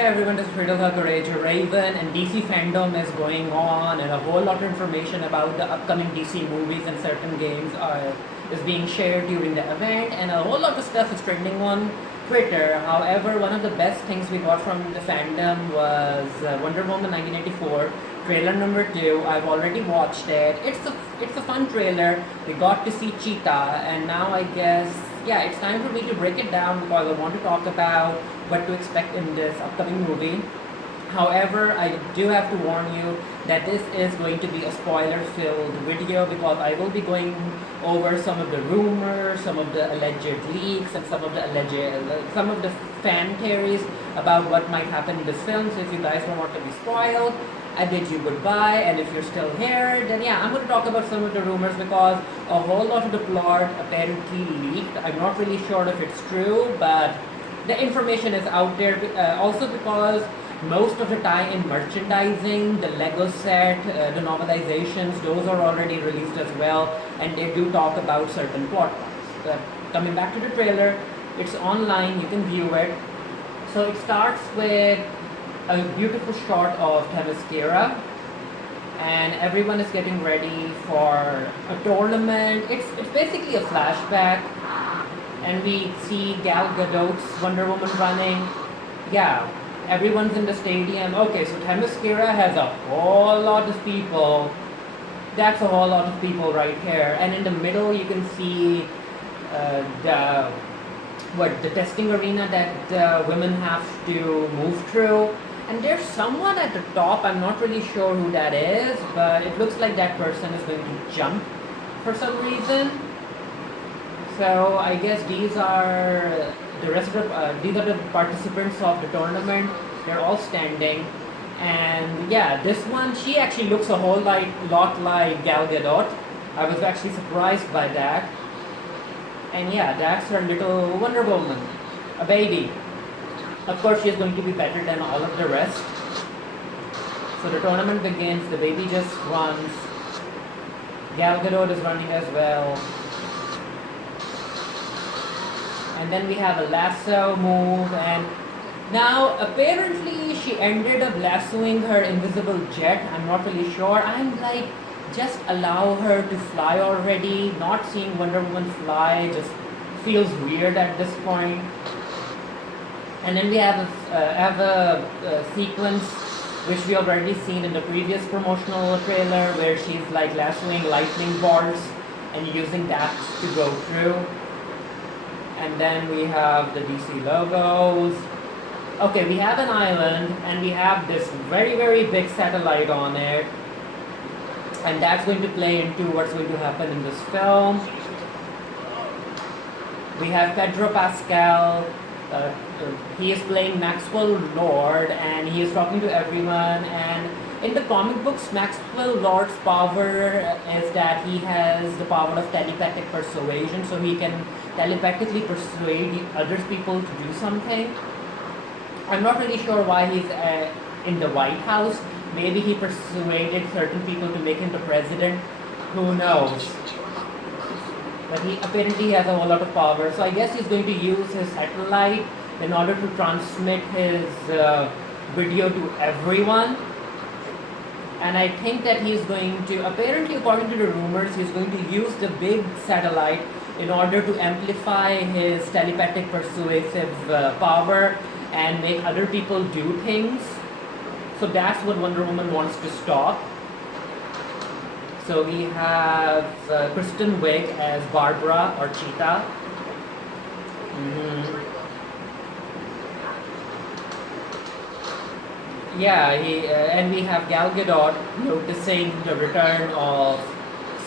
Hey everyone, this is Riddle Courage. Raven and DC fandom is going on, and a whole lot of information about the upcoming DC movies and certain games is being shared during the event, and a whole lot of stuff is trending on Twitter. However, one of the best things we got from the fandom was Wonder Woman 1984 trailer number 2. I've already watched it. It's a fun trailer. We got to see Cheetah, and now I guess it's time for me to break it down because I want to talk about what to expect in this upcoming movie. However, I do have to warn you that this is going to be a spoiler-filled video because I will be going over some of the rumors, some of the alleged leaks, and some of the fan theories about what might happen in this film. So if you guys don't want to be spoiled, I bid you goodbye. And if you're still here, then I'm going to talk about some of the rumors because a whole lot of the plot apparently leaked. I'm not really sure if it's true, but the information is out there. Also because most of the tie-in merchandising, the Lego set, the novelizations, those are already released as well, and they do talk about certain plot points. Coming back to the trailer, it's online, you can view it. So it starts with a beautiful shot of Themyscira, and everyone is getting ready for a tournament. It's basically a flashback, and we see Gal Gadot's Wonder Woman running. Everyone's in the stadium. Okay, so Themyscira has a whole lot of people. That's a whole lot of people right here. And in the middle, you can see the testing arena that women have to move through. And there's someone at the top. I'm not really sure who that is, but it looks like that person is going to jump for some reason. So I guess these are the participants of the tournament. They're all standing, and this one, she actually looks a whole lot like Gal Gadot. I was actually surprised by that. And that's her little Wonder Woman, a baby. Of course, she's going to be better than all of the rest. So the tournament begins. The baby just runs. Gal Gadot is running as well. And then we have a lasso move, and now apparently she ended up lassoing her invisible jet. I'm not really sure. I'm like, just allow her to fly already. Not seeing Wonder Woman fly just feels weird at this point. And then we have a sequence which we already seen in the previous promotional trailer where she's like lassoing lightning bolts and using that to go through. And then we have the DC logos. Okay, we have an island, and we have this very, very big satellite on it. And that's going to play into what's going to happen in this film. We have Pedro Pascal. He is playing Maxwell Lord, and he is talking to everyone. And in the comic books, Maxwell Lord's power is that he has the power of telepathic persuasion, so he can telepathically persuade other people to do something. I'm not really sure why he's in the White House. Maybe he persuaded certain people to make him the president. Who knows? But he apparently has a whole lot of power. So I guess he's going to use his satellite in order to transmit his video to everyone. And I think that he's going to, apparently according to the rumors, he's going to use the big satellite in order to amplify his telepathic persuasive power and make other people do things. So that's what Wonder Woman wants to stop. So we have Kristen Wiig as Barbara or Cheetah. And we have Gal Gadot noticing the return of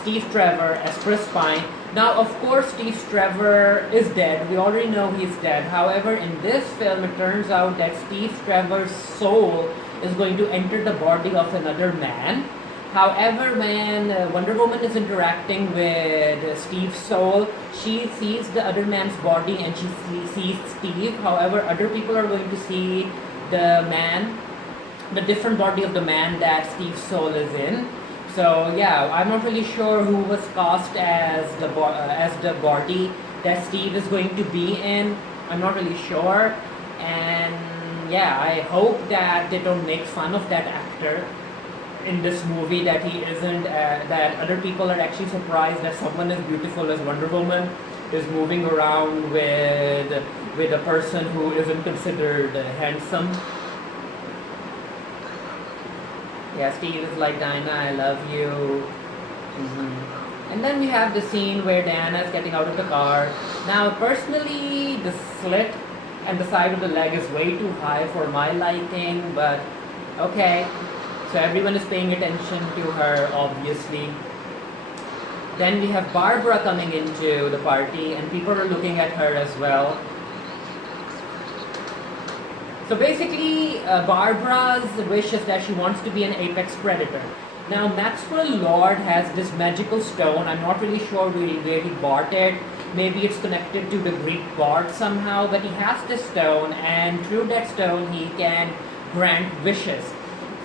Steve Trevor as Chris Pine. Now, of course, Steve Trevor is dead. We already know he's dead. However, in this film, it turns out that Steve Trevor's soul is going to enter the body of another man. However, when Wonder Woman is interacting with Steve's soul, she sees the other man's body and she sees Steve. However, other people are going to see the different body of the man that Steve's soul is in. So I'm not really sure who was cast as the body that Steve is going to be in. I'm not really sure. And yeah, I hope that they don't make fun of that actor in this movie, that he isn't, that other people are actually surprised that someone as beautiful as Wonder Woman is moving around with a person who isn't considered handsome. Yeah, Steve is like, Diana, I love you. And then we have the scene where Diana is getting out of the car. Now, personally, the slit and the side of the leg is way too high for my liking, but okay. So everyone is paying attention to her, obviously. Then we have Barbara coming into the party, and people are looking at her as well. So basically, Barbara's wish is that she wants to be an apex predator. Now, Maxwell Lord has this magical stone. I'm not really sure where he bought it. Maybe it's connected to the Greek god somehow, but he has this stone, and through that stone, he can grant wishes.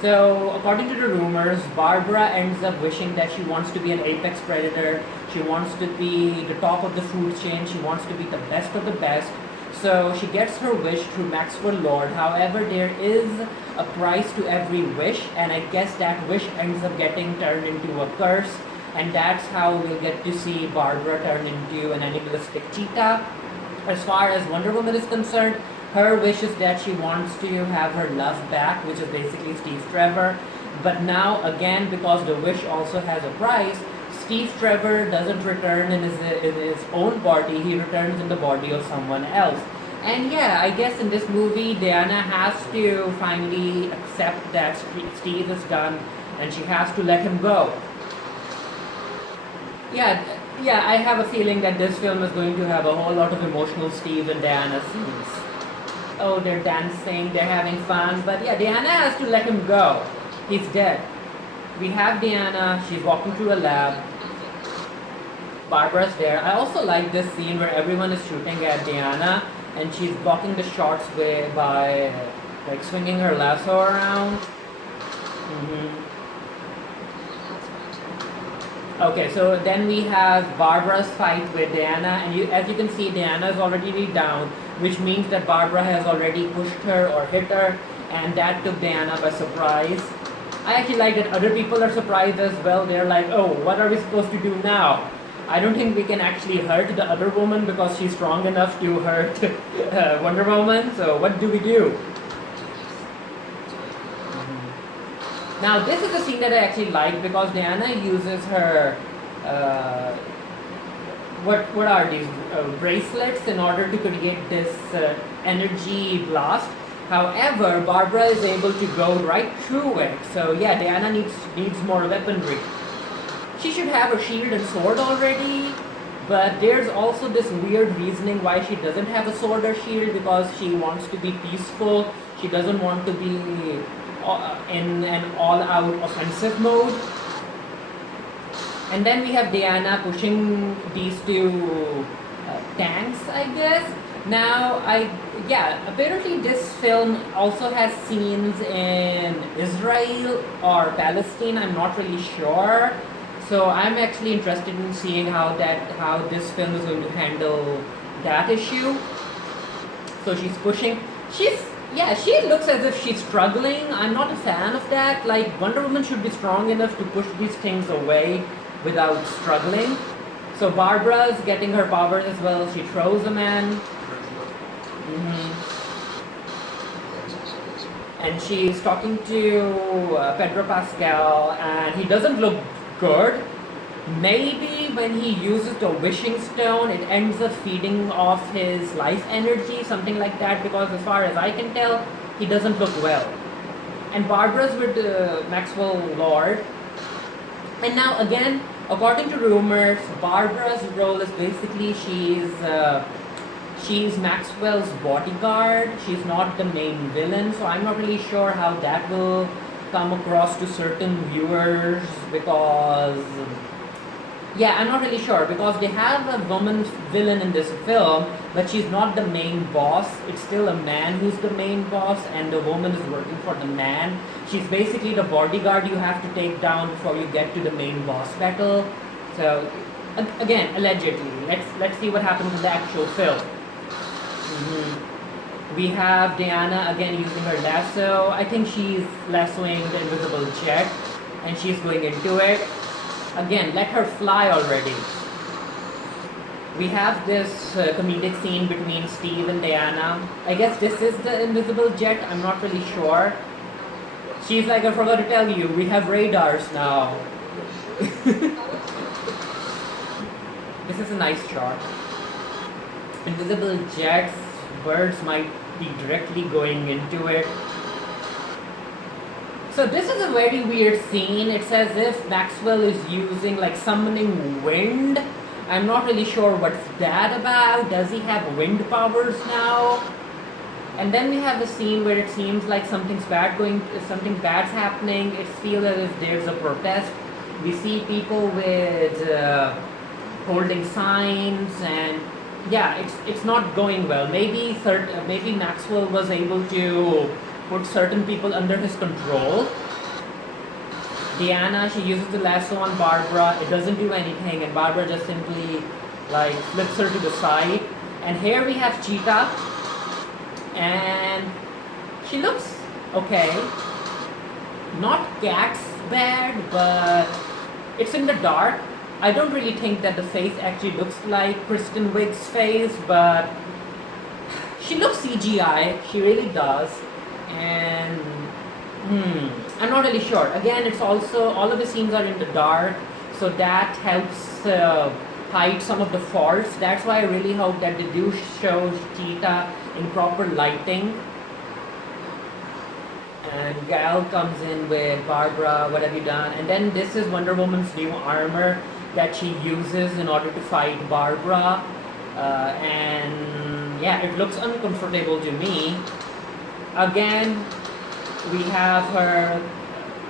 So, according to the rumors, Barbara ends up wishing that she wants to be an apex predator. She wants to be the top of the food chain. She wants to be the best of the best. So she gets her wish through Maxwell Lord. However, there is a price to every wish, and I guess that wish ends up getting turned into a curse, and that's how we'll get to see Barbara turn into an animalistic cheetah. As far as Wonder Woman is concerned, her wish is that she wants to have her love back, which is basically Steve Trevor. But now, again, because the wish also has a price, Steve Trevor doesn't return in his own body, he returns in the body of someone else. And yeah, I guess in this movie, Diana has to finally accept that Steve is done, and she has to let him go. Yeah, I have a feeling that this film is going to have a whole lot of emotional Steve and Diana scenes. Oh, they're dancing, they're having fun, but yeah, Diana has to let him go. He's dead. We have Diana, she's walking through a lab. Barbara's there. I also like this scene where everyone is shooting at Diana, and she's blocking the shots by like swinging her lasso around. Okay, so then we have Barbara's fight with Diana, and as you can see, Diana is already down, which means that Barbara has already pushed her or hit her, and that took Diana by surprise. I actually like that other people are surprised as well. They're like, oh, what are we supposed to do now? I don't think we can actually hurt the other woman because she's strong enough to hurt Wonder Woman, so what do we do? Now, this is a scene that I actually like because Diana uses her, what are these, bracelets in order to create this energy blast. However, Barbara is able to go right through it. So yeah, Diana needs more weaponry. She should have a shield and sword already, but there's also this weird reasoning why she doesn't have a sword or shield, because she wants to be peaceful. She doesn't want to be in an all-out offensive mode. And then we have Diana pushing these two tanks, I guess. Now, apparently this film also has scenes in Israel or Palestine, I'm not really sure. So I'm actually interested in seeing how this film is going to handle that issue. So she's pushing, she looks as if she's struggling. I'm not a fan of that. Like, Wonder Woman should be strong enough to push these things away without struggling. So Barbara's getting her powers as well. She throws a man. And she's talking to Pedro Pascal, and he doesn't look good. Maybe when he uses the wishing stone, it ends up feeding off his life energy, something like that, because as far as I can tell, he doesn't look well. And Barbara's with Maxwell Lord. And now again, according to rumors, Barbara's role is basically she's Maxwell's bodyguard. She's not the main villain, so I'm not really sure how that will come across to certain viewers, because I'm not really sure, because they have a woman villain in this film, but she's not the main boss. It's still a man who's the main boss, and the woman is working for the man. She's basically the bodyguard you have to take down before you get to the main boss battle. So again, allegedly, let's see what happens in the actual film. We have Diana again using her lasso. I think she's lassoing the invisible jet and she's going into it. Again, let her fly already. We have this comedic scene between Steve and Diana. I guess this is the invisible jet, I'm not really sure. She's like, I forgot to tell you, we have radars now. This is a nice shot. Invisible jets, birds might be directly going into it. So this is a very weird scene. It's as if Maxwell is using like summoning wind. I'm not really sure what's that about. Does he have wind powers now? And then we have a scene where it seems like something bad's happening. It feels as if there's a protest. We see people with holding signs, and yeah, it's not going well. Maybe Maxwell was able to put certain people under his control. Diana, she uses the lasso on Barbara. It doesn't do anything, and Barbara just simply like flips her to the side. And here we have Cheetah, and she looks okay. Not Cat's bad, but it's in the dark. I don't really think that the face actually looks like Kristen Wiig's face, but she looks CGI. She really does, and I'm not really sure. Again, it's also all of the scenes are in the dark, so that helps hide some of the faults. That's why I really hope that they do show Cheetah in proper lighting. And Gal comes in with Barbara, what have you done? And then this is Wonder Woman's new armor that she uses in order to fight Barbara. And yeah, it looks uncomfortable to me. Again, we have her.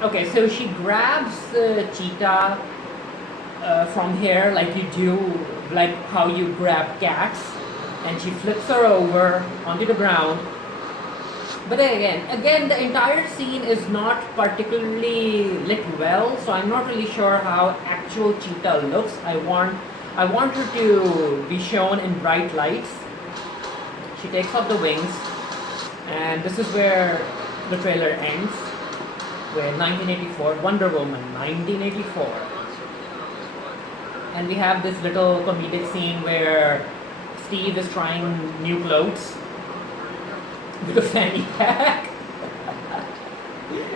Okay, so she grabs the Cheetah from here, like you do, like how you grab cats, and she flips her over onto the ground. But again, the entire scene is not particularly lit well, so I'm not really sure how actual Cheetah looks. I want her to be shown in bright lights. She takes off the wings, and this is where the trailer ends with 1984, Wonder Woman, 1984. And we have this little comedic scene where Steve is trying new clothes with a fanny pack.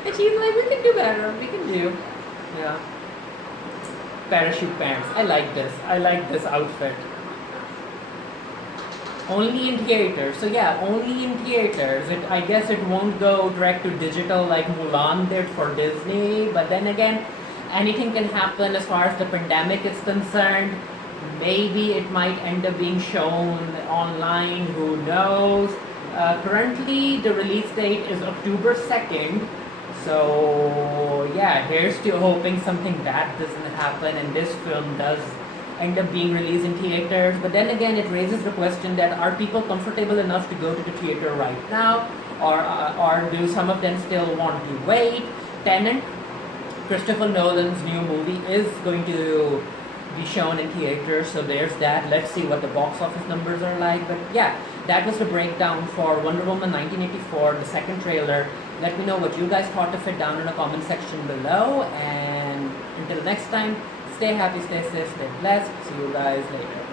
And she's like, we can do better, we can do. Yeah. Parachute pants. I like this outfit. Only in theaters. So yeah, only in theaters. I guess it won't go direct to digital like Mulan did for Disney. But then again, anything can happen as far as the pandemic is concerned. Maybe it might end up being shown online. Who knows? Currently, the release date is October 2nd. So yeah, here's to hoping something bad doesn't happen and this film does end up being released in theaters. But then again, it raises the question that are people comfortable enough to go to the theater right now, or do some of them still want to wait? Tenet, Christopher Nolan's new movie, is going to be shown in theaters, so there's that. Let's see what the box office numbers are like. But yeah, that was the breakdown for Wonder Woman 1984, the second trailer. Let me know what you guys thought of it down in the comment section below, and until next time, stay happy, stay safe, stay blessed. See you guys later.